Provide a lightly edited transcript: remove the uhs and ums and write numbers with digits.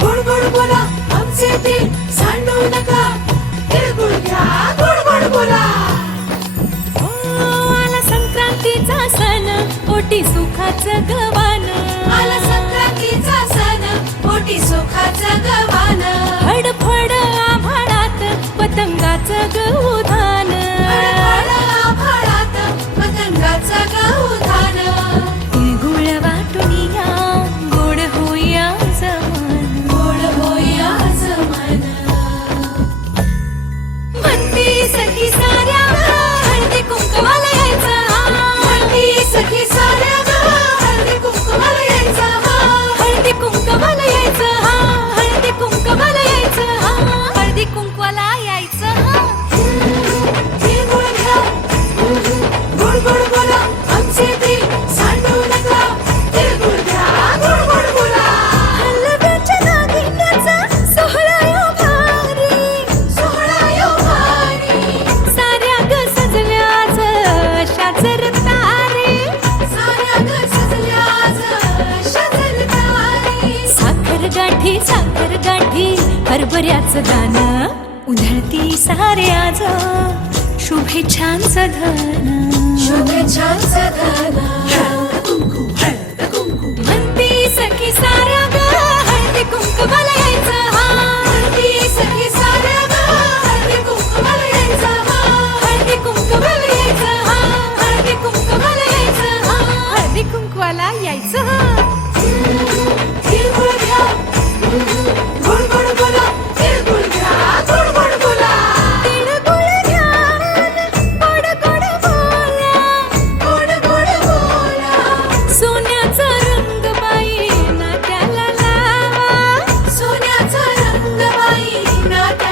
गोड गोड बोला आमचे ते सांडू नका, तिळगुळ घ्या गोड गोड बोला. आला संक्रांतीचा सण, पोटी सुखाचं गवान. आला संक्रांतीचा सण, पोटी सुखाचं गवान. फडफड आभाळात पतंगाचं गहुधान. फडफड आभाळात पतंगाचं गहुधान. तिळगुळ वाटून या, गोड होया जमान. गोड होया जमान. म्हणती सखी साऱ्या हळदी कुंकवाला यायचं. म्हणती सखी साऱ्या हळदी कुंकवाला यायचं. हळदी कुंकवाला यायचं. हळदी कुंकवाला यायचं. हळदी कुंकवाला यायचं. तिळगुळ घ्या गोड गोड बोला आमचे ते सांडू नका, तिळगुळ घ्या गोड गोड बोला. हलव्याच्या दागिन्याचा सोहळा यो भारी. सोहळा यो भारी. साऱ्या ग सजल्याच अशाच रतारे. साऱ्या ग सजल्याच शजल तारे. साखर गाठी हरभऱ्याचं दान. उधळती सारे आज शुभेच्छांचं धन. शुभेच्छांचं धन. म्हणती सखी साऱ्या ग हळदी कुंकवाला यायचं. म्हणती सखी साऱ्या हळदी कुंकवाला यायचं. हळदी कुंकवाला यायचं. हळदी कुंकवाला यायचं. हळदी कुंकवाला यायचं. तिळगुळ घ्या गोड गोड बोला, तिळगुळ घ्या गोड गोड बोला. तिळगुळ घ्या गोड गोड बोला. गोड गोड बोला. सोन्याचा रंग बाई नात्याला लावा. सोन्याचा रंग बाई नात्याला